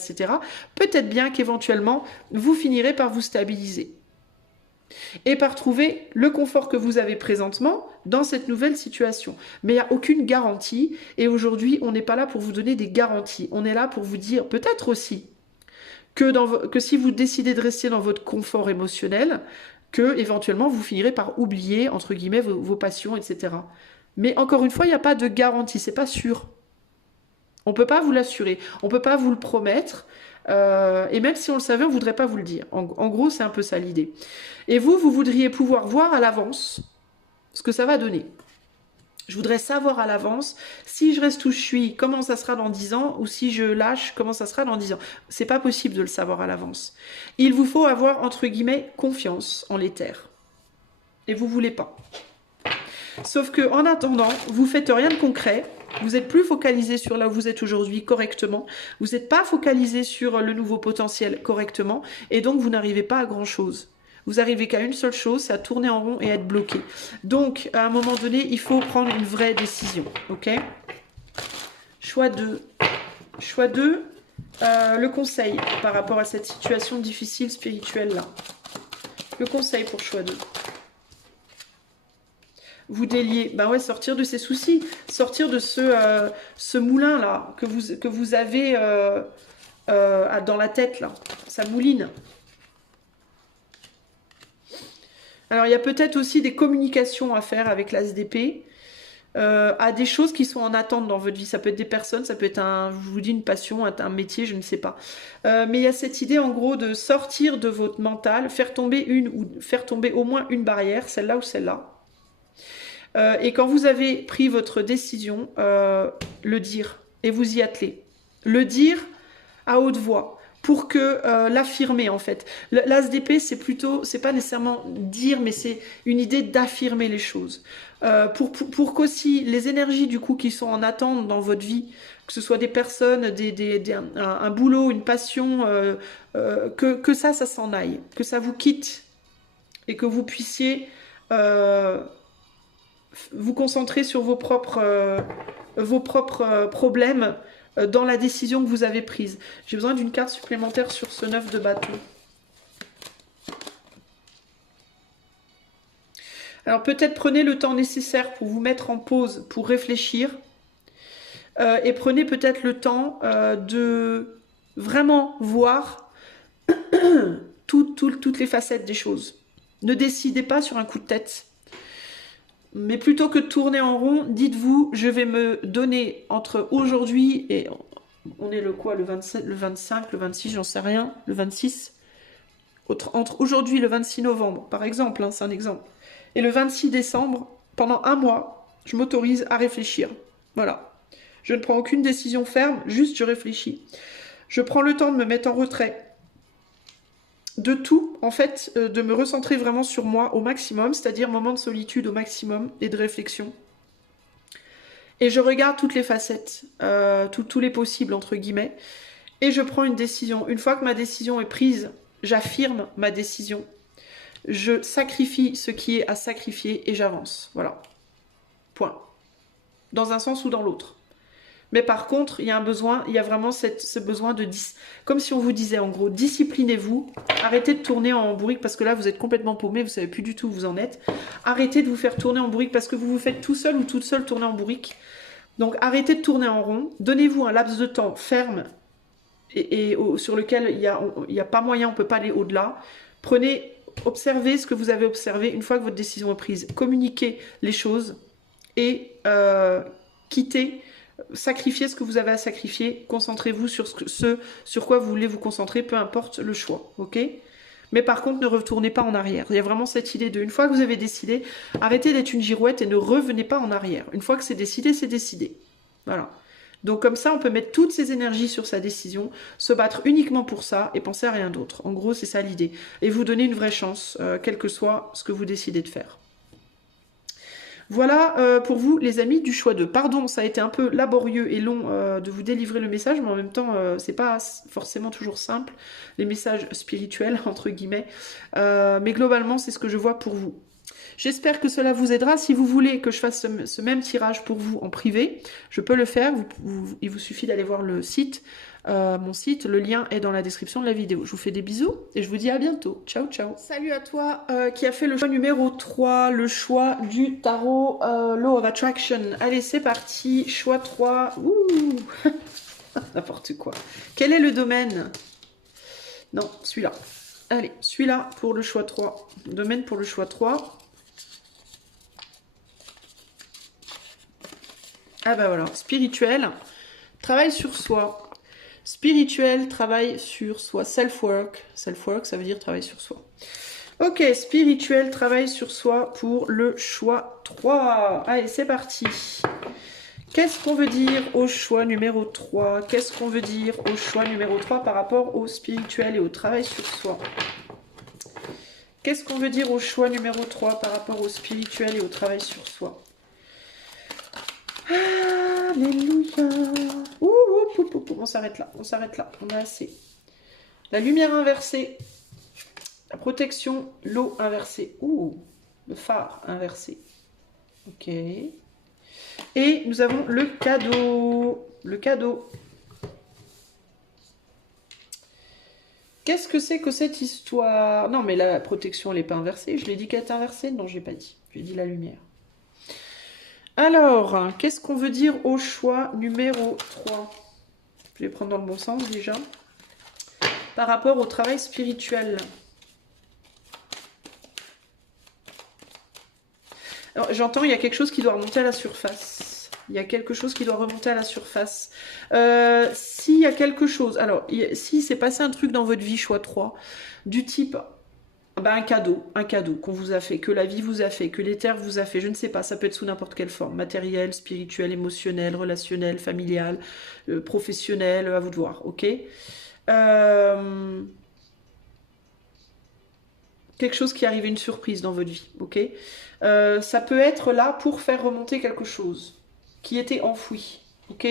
peut-être bien qu'éventuellement, vous finirez par vous stabiliser et par trouver le confort que vous avez présentement dans cette nouvelle situation. Mais il n'y a aucune garantie, et aujourd'hui, on n'est pas là pour vous donner des garanties. On est là pour vous dire, peut-être aussi, que si vous décidez de rester dans votre confort émotionnel, que éventuellement vous finirez par oublier, entre guillemets, vos passions, etc. Mais encore une fois, il n'y a pas de garantie, c'est pas sûr. On ne peut pas vous l'assurer, on ne peut pas vous le promettre, et même si on le savait, on ne voudrait pas vous le dire. En gros, c'est un peu ça l'idée. Et vous voudriez pouvoir voir à l'avance ce que ça va donner. Je voudrais savoir à l'avance, si je reste où je suis, comment ça sera dans 10 ans, ou si je lâche, comment ça sera dans 10 ans. C'est pas possible de le savoir à l'avance. Il vous faut avoir, entre guillemets, confiance en l'éther. Et vous voulez pas. Sauf que, en attendant, vous faites rien de concret, vous êtes plus focalisé sur là où vous êtes aujourd'hui correctement, vous n'êtes pas focalisé sur le nouveau potentiel correctement, et donc vous n'arrivez pas à grand chose. Vous arrivez qu'à une seule chose, c'est à tourner en rond et à être bloqué. Donc, à un moment donné, il faut prendre une vraie décision. Ok? Choix 2. Choix 2, le conseil par rapport à cette situation difficile spirituelle-là. Le conseil pour choix 2. Vous déliez, ben ouais, sortir de ces soucis, sortir de ce moulin-là que vous avez dans la tête, là. Ça mouline. Alors, il y a peut-être aussi des communications à faire avec l'ASDP, à des choses qui sont en attente dans votre vie. Ça peut être des personnes, ça peut être je vous dis, une passion, un métier, je ne sais pas. Mais il y a cette idée, en gros, de sortir de votre mental, faire tomber au moins une barrière, celle-là ou celle-là. Et quand vous avez pris votre décision, le dire, et vous y atteler. Le dire à haute voix. Pour que l'affirmer, en fait. L'ASDP, c'est pas nécessairement dire, mais c'est une idée d'affirmer les choses. Pour qu'aussi les énergies du coup qui sont en attente dans votre vie, que ce soit des personnes, un boulot, une passion, que ça s'en aille, que ça vous quitte et que vous puissiez vous concentrer sur vos propres problèmes dans la décision que vous avez prise. J'ai besoin d'une carte supplémentaire sur ce 9 de bâton. Alors peut-être prenez le temps nécessaire pour vous mettre en pause, pour réfléchir. Et prenez peut-être le temps de vraiment voir toutes les facettes des choses. Ne décidez pas sur un coup de tête. Mais plutôt que de tourner en rond, dites-vous, je vais me donner entre aujourd'hui et... On est le quoi? Le 27, le 25, le 26, j'en sais rien. Le 26. Entre aujourd'hui, le 26 novembre, par exemple, hein, c'est un exemple. Et le 26 décembre, pendant un mois, je m'autorise à réfléchir. Voilà. Je ne prends aucune décision ferme, juste je réfléchis. Je prends le temps de me mettre en retrait de tout, en fait, de me recentrer vraiment sur moi au maximum, c'est-à-dire moment de solitude au maximum et de réflexion. Et je regarde toutes les facettes, tous les possibles, entre guillemets, et je prends une décision. Une fois que ma décision est prise, j'affirme ma décision. Je sacrifie ce qui est à sacrifier et j'avance. Voilà. Point. Dans un sens ou dans l'autre. Mais par contre, il y a un besoin, il y a vraiment ce besoin de... Comme si on vous disait en gros, disciplinez-vous, arrêtez de tourner en bourrique parce que là, vous êtes complètement paumé, vous savez plus du tout où vous en êtes. Arrêtez de vous faire tourner en bourrique parce que vous vous faites tout seul ou toute seule tourner en bourrique. Donc arrêtez de tourner en rond, donnez-vous un laps de temps ferme sur lequel il y a pas moyen, on ne peut pas aller au-delà. Prenez, observez ce que vous avez observé une fois que votre décision est prise. Communiquez les choses et quittez, sacrifiez ce que vous avez à sacrifier. Concentrez-vous sur ce sur quoi vous voulez vous concentrer, peu importe le choix, ok ? Mais par contre, ne retournez pas en arrière. Il y a vraiment cette idée de, une fois que vous avez décidé, arrêtez d'être une girouette et ne revenez pas en arrière. Une fois que c'est décidé, c'est décidé. Voilà. Donc comme ça, on peut mettre toutes ses énergies sur sa décision, se battre uniquement pour ça et penser à rien d'autre. En gros, c'est ça l'idée. Et vous donner une vraie chance, quel que soit ce que vous décidez de faire. Voilà pour vous, les amis, du choix 2. Pardon, ça a été un peu laborieux et long de vous délivrer le message, mais en même temps, c'est pas forcément toujours simple, les messages spirituels, entre guillemets. Mais globalement, c'est ce que je vois pour vous. J'espère que cela vous aidera. Si vous voulez que je fasse ce même tirage pour vous en privé, je peux le faire. Il vous suffit d'aller voir le site, mon site. Le lien est dans la description de la vidéo. Je vous fais des bisous et je vous dis à bientôt. Ciao, ciao. Salut à toi qui a fait le choix numéro 3, le choix du tarot Law of Attraction. Allez, c'est parti. Choix 3. Ouh n'importe quoi. Quel est le domaine? Non, celui-là. Allez, celui-là pour le choix 3. Domaine pour le choix 3. Ah bah voilà, spirituel, travail sur soi. Spirituel, travail sur soi. Self-work. Self-work, ça veut dire travail sur soi. Ok, spirituel, travail sur soi pour le choix 3. Allez, c'est parti. Qu'est-ce qu'on veut dire au choix numéro 3? Qu'est-ce qu'on veut dire au choix numéro 3 par rapport au spirituel et au travail sur soi? Qu'est-ce qu'on veut dire au choix numéro 3 par rapport au spirituel et au travail sur soi? Alléluia. On s'arrête là, on s'arrête là, on a assez. La lumière inversée, la protection, l'eau inversée. Ouh, le phare inversé. Ok. Et nous avons le cadeau. Le cadeau. Qu'est-ce que c'est que cette histoire? Non, mais la protection, elle n'est pas inversée. Je l'ai dit qu'elle est inversée? Non, je l'ai pas dit. J'ai dit la lumière. Alors, qu'est-ce qu'on veut dire au choix numéro 3? Je vais prendre dans le bon sens déjà. Par rapport au travail spirituel. J'entends, il y a quelque chose qui doit remonter à la surface. Il y a quelque chose qui doit remonter à la surface. S'il y a quelque chose... Alors, s'il s'est passé un truc dans votre vie, choix 3, du type... Ben, un cadeau qu'on vous a fait, que la vie vous a fait, que l'éther vous a fait, je ne sais pas, ça peut être sous n'importe quelle forme, matériel, spirituel, émotionnel, relationnel, familial, professionnel, à vous de voir, ok? Quelque chose qui arrive, une surprise dans votre vie, ok? Ça peut être là pour faire remonter quelque chose qui était enfoui, ok?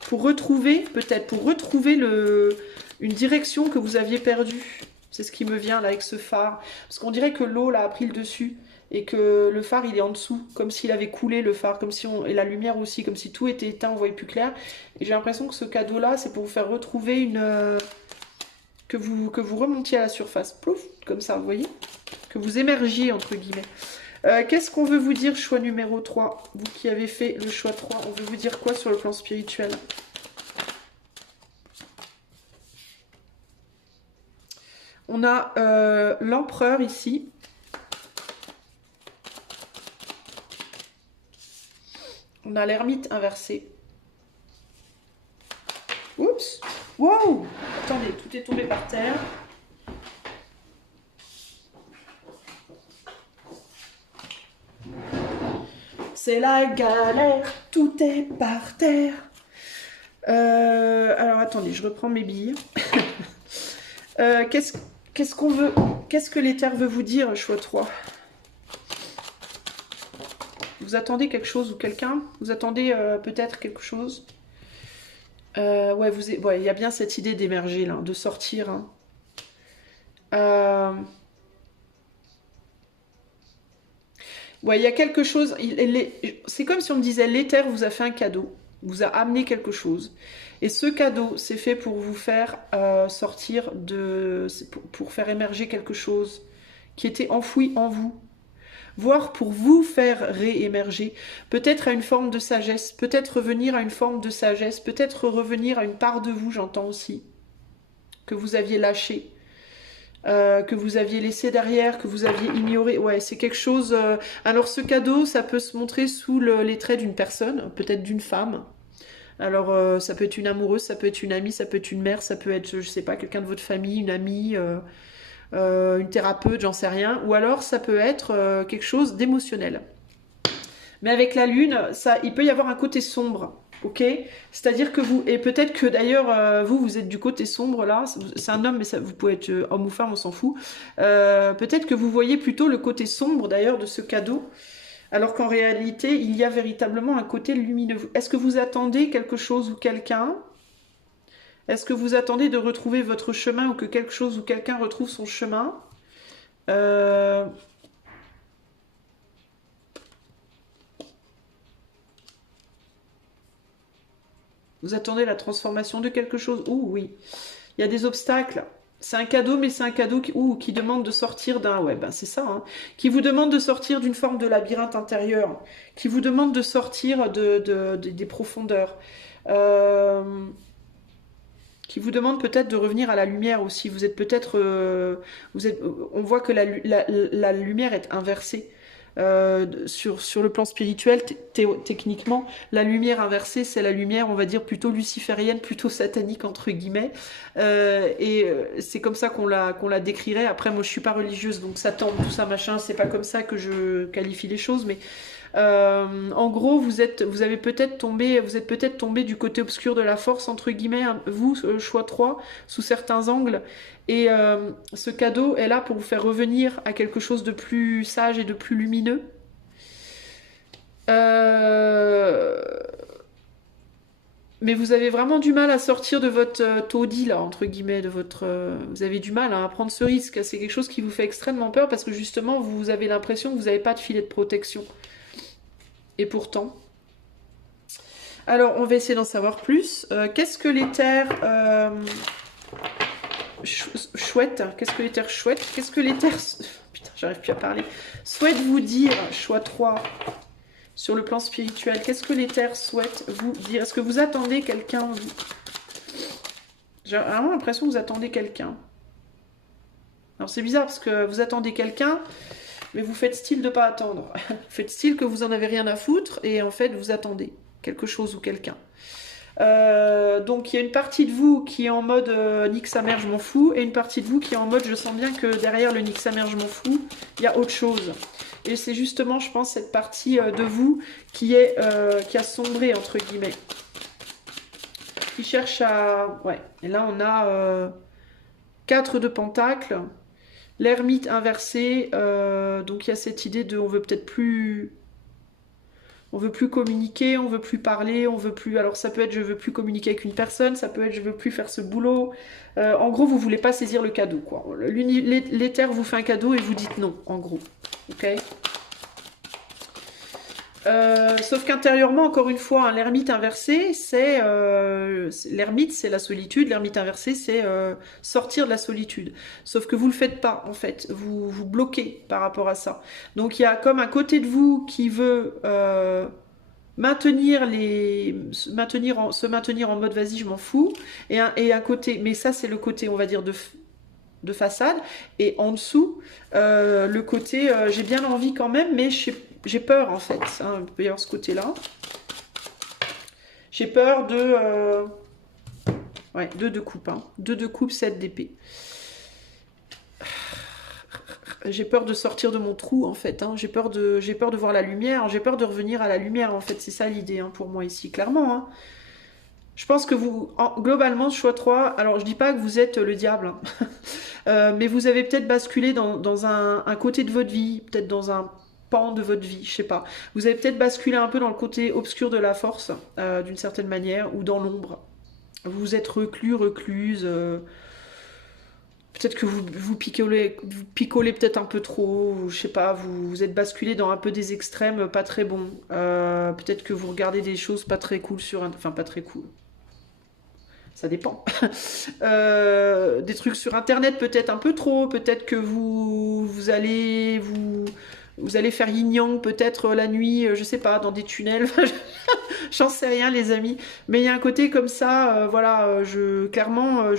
Pour retrouver, peut-être, pour retrouver une direction que vous aviez perdue. C'est ce qui me vient là avec ce phare. Parce qu'on dirait que l'eau là a pris le dessus et que le phare il est en dessous. Comme s'il avait coulé le phare. Comme si et la lumière aussi. Comme si tout était éteint, on voyait plus clair. Et j'ai l'impression que ce cadeau là c'est pour vous faire retrouver une... que vous remontiez à la surface. Plouf, comme ça, vous voyez? Que vous émergiez entre guillemets. Qu'est-ce qu'on veut vous dire, choix numéro 3? Vous qui avez fait le choix 3, on veut vous dire quoi sur le plan spirituel? On a l'empereur ici. On a l'ermite inversé. Oups! Wow! Attendez, tout est tombé par terre. C'est la galère, tout est par terre. Alors attendez, je reprends mes billes. Qu'est-ce qu'on veut? Qu'est-ce que l'éther veut vous dire, choix 3? Vous attendez quelque chose ou quelqu'un? Vous attendez peut-être quelque chose? Ouais, ouais, il y a bien cette idée d'émerger, là, de sortir. Hein. Ouais, il y a quelque chose. C'est comme si on me disait l'éther vous a fait un cadeau, vous a amené quelque chose. Et ce cadeau, c'est fait pour vous faire sortir de. Pour faire émerger quelque chose qui était enfoui en vous. Voire pour vous faire réémerger. Peut-être à une forme de sagesse, peut-être revenir à une forme de sagesse, peut-être revenir à une part de vous, j'entends aussi, que vous aviez lâché. Que vous aviez laissé derrière, que vous aviez ignoré. Ouais, c'est quelque chose... Alors ce cadeau, ça peut se montrer sous les traits d'une personne, peut-être d'une femme. Alors ça peut être une amoureuse, ça peut être une amie, ça peut être une mère, ça peut être, je sais pas, quelqu'un de votre famille, une amie, une thérapeute, j'en sais rien. Ou alors ça peut être quelque chose d'émotionnel. Mais avec la lune, ça, il peut y avoir un côté sombre. Ok, c'est-à-dire que vous, et peut-être que d'ailleurs vous êtes du côté sombre là, c'est un homme mais ça, vous pouvez être homme ou femme, on s'en fout, peut-être que vous voyez plutôt le côté sombre d'ailleurs de ce cadeau, alors qu'en réalité il y a véritablement un côté lumineux. Est-ce que vous attendez quelque chose ou quelqu'un? Est-ce que vous attendez de retrouver votre chemin ou que quelque chose ou quelqu'un retrouve son chemin? Vous attendez la transformation de quelque chose? Ouh, oui. Il y a des obstacles. C'est un cadeau, mais c'est un cadeau qui demande de sortir d'un... Ouais, ben c'est ça. Hein. Qui vous demande de sortir d'une forme de labyrinthe intérieur. Qui vous demande de sortir des profondeurs. Qui vous demande peut-être de revenir à la lumière aussi. Vous êtes peut-être... on voit que la lumière est inversée. Sur le plan spirituel, techniquement, la lumière inversée, c'est la lumière, on va dire, plutôt luciférienne, plutôt satanique, entre guillemets. C'est comme ça qu'on la décrirait. Après, moi, je suis pas religieuse, donc Satan, tout ça, machin, c'est pas comme ça que je qualifie les choses, mais en gros, vous êtes peut-être tombé du côté obscur de la force, entre guillemets, hein, vous, choix 3, sous certains angles. Et ce cadeau est là pour vous faire revenir à quelque chose de plus sage et de plus lumineux. Mais vous avez vraiment du mal à sortir de votre taudis, là, entre guillemets, de votre... vous avez du mal à prendre ce risque. C'est quelque chose qui vous fait extrêmement peur parce que justement, vous avez l'impression que vous n'avez pas de filet de protection. Et pourtant... Alors, on va essayer d'en savoir plus. Qu'est-ce que l'éther... chouette, qu'est-ce que l'éther chouette, qu'est-ce que l'éther, putain j'arrive plus à parler, souhaite vous dire, choix 3, sur le plan spirituel, qu'est-ce que l'éther souhaite vous dire? Est-ce que vous attendez quelqu'un? J'ai vraiment l'impression que vous attendez quelqu'un. Alors c'est bizarre parce que vous attendez quelqu'un, mais vous faites style de pas attendre. Vous faites style que vous en avez rien à foutre et en fait vous attendez quelque chose ou quelqu'un. Donc il y a une partie de vous qui est en mode nique sa mère je m'en fous et une partie de vous qui est en mode je sens bien que derrière le nique sa mère je m'en fous il y a autre chose et c'est justement je pense cette partie de vous qui a sombré entre guillemets, qui cherche à... Ouais, et là on a 4 de pentacles, l'ermite inversé, donc il y a cette idée de on veut peut-être plus... On veut plus communiquer, on veut plus parler, on veut plus... Alors ça peut être je veux plus communiquer avec une personne, ça peut être je veux plus faire ce boulot. En gros, vous voulez pas saisir le cadeau, quoi. L'éther vous fait un cadeau et vous dites non, en gros. Ok. Sauf qu'intérieurement, encore une fois, hein, l'ermite inversé, c'est... l'ermite, c'est la solitude. L'ermite inversé, c'est sortir de la solitude. Sauf que vous le faites pas, en fait. Vous vous bloquez par rapport à ça. Donc, il y a comme un côté de vous qui veut se maintenir en mode vas-y, je m'en fous. Et un côté... Mais ça, c'est le côté, on va dire, de façade. Et en dessous, le côté j'ai bien envie quand même, mais j'ai peur en fait. Hein, il peut y avoir ce côté-là. J'ai peur de... ouais, 2 de coupe. Hein. 2 de coupe, 7 d'épée. J'ai peur de sortir de mon trou en fait. Hein. J'ai peur de voir la lumière. J'ai peur de revenir à la lumière en fait. C'est ça l'idée hein, pour moi ici, clairement. Hein. Je pense que vous, globalement, choix 3, alors je dis pas que vous êtes le diable, hein. Mais vous avez peut-être basculé dans un côté de votre vie, peut-être dans un pan de votre vie, je sais pas. Vous avez peut-être basculé un peu dans le côté obscur de la force, d'une certaine manière, ou dans l'ombre. Vous vous êtes reclus, recluse. Peut-être que vous picolez peut-être un peu trop, ou je sais pas, vous êtes basculé dans un peu des extrêmes pas très bons. Peut-être que vous regardez des choses pas très cool enfin, pas très cool. Ça dépend. Des trucs sur internet peut-être un peu trop, peut-être que vous allez faire yin-yang peut-être la nuit, je sais pas, dans des tunnels. J'en sais rien les amis. Mais il y a un côté comme ça, voilà, clairement,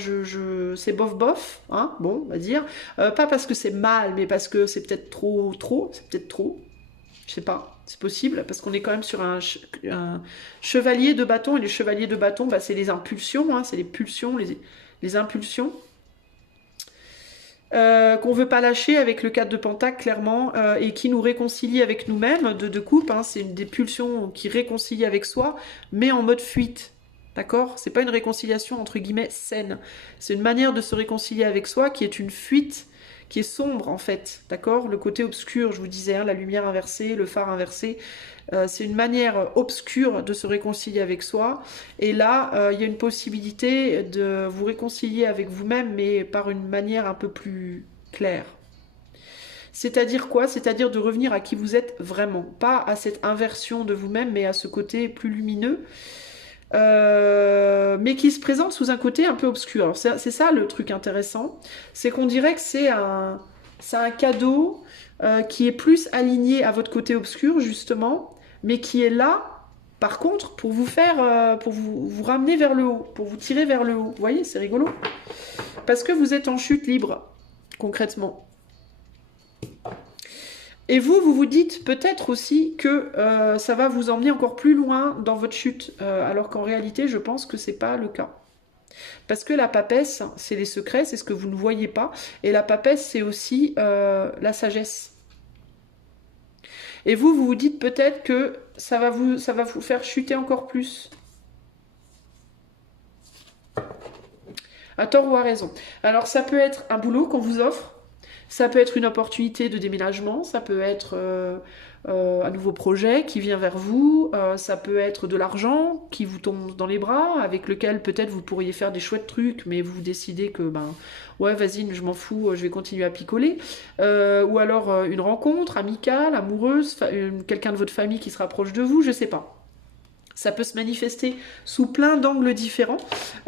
c'est bof bof, hein, bon, on va dire. Pas parce que c'est mal, mais parce que c'est peut-être trop, c'est peut-être trop. Je sais pas, c'est possible, parce qu'on est quand même sur un chevalier de bâton, et les chevaliers de bâton, bah, c'est les impulsions, hein, c'est les pulsions, les impulsions. Qu'on veut pas lâcher avec le 4 de Pentacle, clairement, et qui nous réconcilie avec nous-mêmes, de coupe, hein, c'est une des pulsions qui réconcilie avec soi, mais en mode fuite. D'accord? C'est pas une réconciliation entre guillemets saine. C'est une manière de se réconcilier avec soi qui est une fuite, qui est sombre en fait. D'accord? Le côté obscur, je vous disais, hein, la lumière inversée, le phare inversé. C'est une manière obscure de se réconcilier avec soi. Et là, il y a une possibilité de vous réconcilier avec vous-même, mais par une manière un peu plus claire. C'est-à-dire quoi? C'est-à-dire de revenir à qui vous êtes vraiment. Pas à cette inversion de vous-même, mais à ce côté plus lumineux. Mais qui se présente sous un côté un peu obscur. C'est ça le truc intéressant. C'est qu'on dirait que c'est un cadeau qui est plus aligné à votre côté obscur, justement, mais qui est là, par contre, pour vous faire, pour vous ramener vers le haut, pour vous tirer vers le haut. Vous voyez, c'est rigolo. Parce que vous êtes en chute libre, concrètement. Et vous vous dites peut-être aussi que ça va vous emmener encore plus loin dans votre chute, alors qu'en réalité, je pense que c'est pas le cas. Parce que la papesse, c'est les secrets, c'est ce que vous ne voyez pas, et la papesse, c'est aussi la sagesse. Et vous vous dites peut-être que ça va vous faire chuter encore plus. À tort ou à raison. Alors ça peut être un boulot qu'on vous offre, ça peut être une opportunité de déménagement, ça peut être un nouveau projet qui vient vers vous, ça peut être de l'argent qui vous tombe dans les bras, avec lequel peut-être vous pourriez faire des chouettes trucs, mais vous décidez que, ben, ouais, vas-y, je m'en fous, je vais continuer à picoler. Ou alors une rencontre amicale, amoureuse, quelqu'un de votre famille qui se rapproche de vous, je sais pas. Ça peut se manifester sous plein d'angles différents.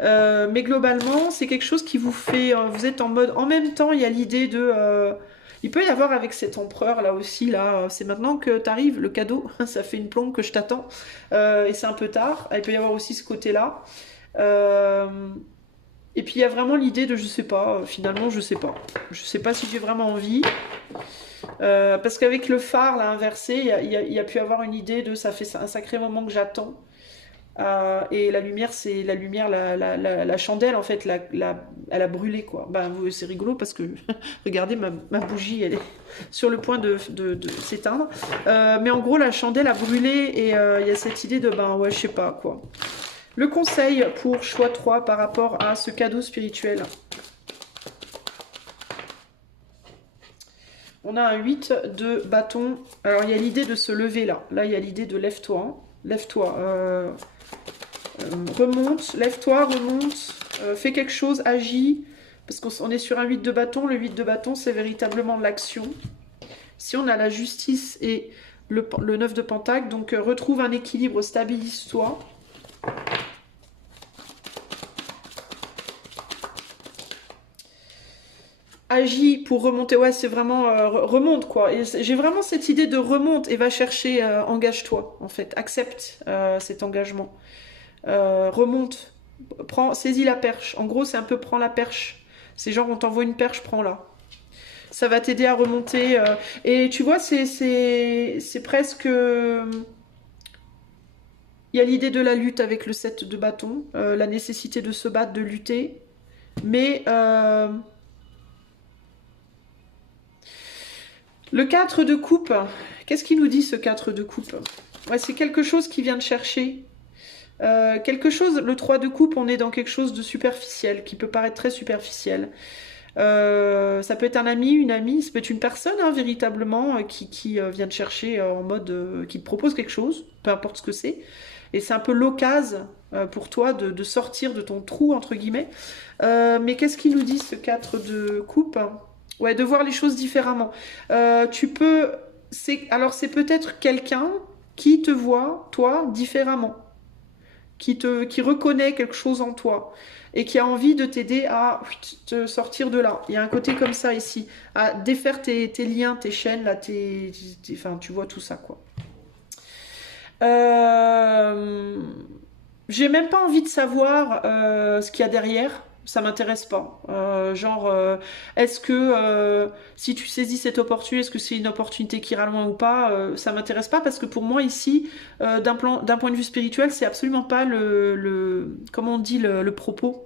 Mais globalement, c'est quelque chose qui vous fait... vous êtes en mode... En même temps, il y a l'idée de... il peut y avoir avec cet empereur là aussi, là, c'est maintenant que t'arrives, le cadeau, ça fait une plombe que je t'attends, et c'est un peu tard. Il peut y avoir aussi ce côté-là. Et puis il y a vraiment l'idée de, je sais pas, finalement, je sais pas. Je sais pas si j'ai vraiment envie. Parce qu'avec le phare là inversé, il y a pu avoir une idée de ça fait un sacré moment que j'attends. Et la lumière, c'est la lumière, la chandelle en fait, elle a brûlé quoi. Ben, c'est rigolo parce que regardez, ma bougie, elle est sur le point de s'éteindre. Mais en gros, la chandelle a brûlé et il y a cette idée de ben ouais, je sais pas quoi. Le conseil pour choix 3 par rapport à ce cadeau spirituel. On a un 8 de bâton. Alors, il y a l'idée de se lever là. Là, il y a l'idée de lève-toi. Lève-toi. Remonte. Lève-toi, remonte. Fais quelque chose, agis. Parce qu'on est sur un 8 de bâton. Le 8 de bâton, c'est véritablement l'action. Si on a la justice et le 9 de pentacle, donc retrouve un équilibre, stabilise-toi. Agis pour remonter, ouais, c'est vraiment remonte quoi. J'ai vraiment cette idée de remonte et va chercher, engage-toi en fait, accepte cet engagement, remonte, saisis la perche. En gros, c'est un peu prends la perche. C'est genre on t'envoie une perche, prends-la. Ça va t'aider à remonter. Et tu vois, c'est presque. Il y a l'idée de la lutte avec le 7 de bâton, la nécessité de se battre, de lutter, mais le 4 de coupe, qu'est-ce qu'il nous dit ce 4 de coupe? Ouais, c'est quelque chose qui vient de chercher. Quelque chose, le 3 de coupe, on est dans quelque chose de superficiel, qui peut paraître très superficiel. Ça peut être un ami, une amie, ça peut être une personne hein, véritablement qui vient te chercher en mode qui te propose quelque chose, peu importe ce que c'est. Et c'est un peu l'occasion pour toi de sortir de ton trou, entre guillemets. Mais qu'est-ce qu'il nous dit ce 4 de coupe? Ouais, de voir les choses différemment. Tu peux... Alors c'est peut-être quelqu'un qui te voit, toi, différemment. Qui reconnaît quelque chose en toi et qui a envie de t'aider à te sortir de là. Il y a un côté comme ça ici, à défaire tes liens, tes chaînes, là, enfin, tu vois tout ça, quoi. J'ai même pas envie de savoir ce qu'il y a derrière. Ça m'intéresse pas. Est-ce que si tu saisis cette opportunité, est-ce que c'est une opportunité qui ira loin ou pas ça m'intéresse pas parce que pour moi ici, d'un point de vue spirituel, c'est absolument pas comment on dit le propos.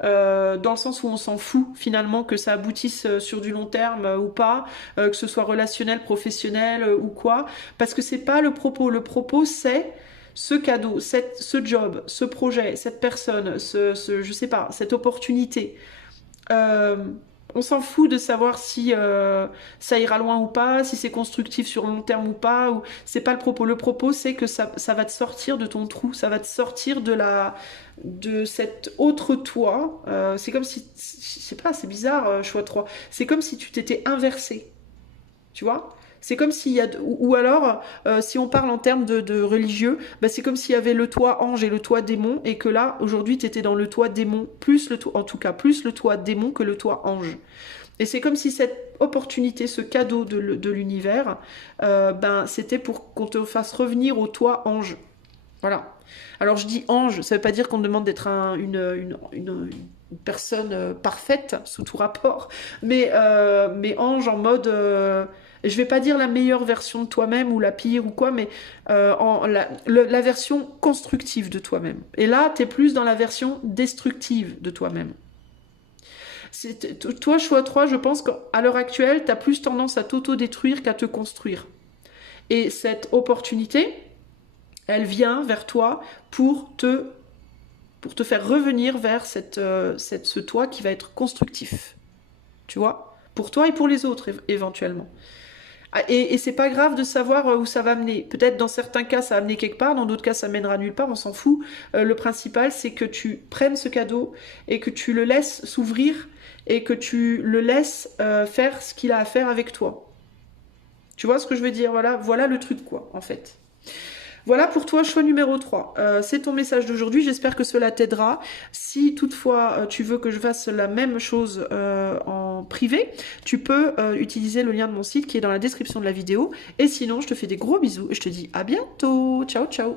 Dans le sens où on s'en fout finalement que ça aboutisse sur du long terme ou pas, que ce soit relationnel, professionnel ou quoi, parce que c'est pas le propos. Le propos c'est ce cadeau, ce job, ce projet, cette personne, je sais pas, cette opportunité. Euh, on s'en fout de savoir si ça ira loin ou pas, si c'est constructif sur long terme ou pas. Ou c'est pas le propos. Le propos, c'est que ça va te sortir de ton trou, ça va te sortir de cet autre toi. C'est comme si, je sais pas, c'est bizarre, choix 3. C'est comme si tu t'étais inversé. Tu vois? C'est comme s'il y a... Ou alors, si on parle en termes de religieux, bah c'est comme s'il y avait le toit ange et le toit démon, et que là, aujourd'hui, tu étais dans le toit démon, plus le toit, en tout cas, plus le toit démon que le toit ange. Et c'est comme si cette opportunité, ce cadeau de l'univers, ben, c'était pour qu'on te fasse revenir au toit ange. Voilà. Alors je dis ange, ça veut pas dire qu'on demande d'être une personne parfaite sous tout rapport, mais ange en mode, je vais pas dire la meilleure version de toi-même ou la pire ou quoi, mais la version constructive de toi-même. Et là, t'es plus dans la version destructive de toi-même. Toi, choix 3, je pense qu'à l'heure actuelle, t'as plus tendance à t'auto-détruire qu'à te construire. Et cette opportunité, elle vient vers toi pour te faire revenir vers ce toi qui va être constructif. Tu vois? Pour toi et pour les autres, éventuellement. Et c'est pas grave de savoir où ça va mener. Peut-être dans certains cas, ça va mener quelque part, dans d'autres cas, ça mènera nulle part, on s'en fout. Le principal, c'est que tu prennes ce cadeau et que tu le laisses s'ouvrir et que tu le laisses faire ce qu'il a à faire avec toi. Tu vois ce que je veux dire? Voilà le truc, quoi, en fait. Voilà pour toi, choix numéro 3. C'est ton message d'aujourd'hui, j'espère que cela t'aidera. Si toutefois tu veux que je fasse la même chose en privé, tu peux utiliser le lien de mon site qui est dans la description de la vidéo. Et sinon, je te fais des gros bisous et je te dis à bientôt. Ciao, ciao.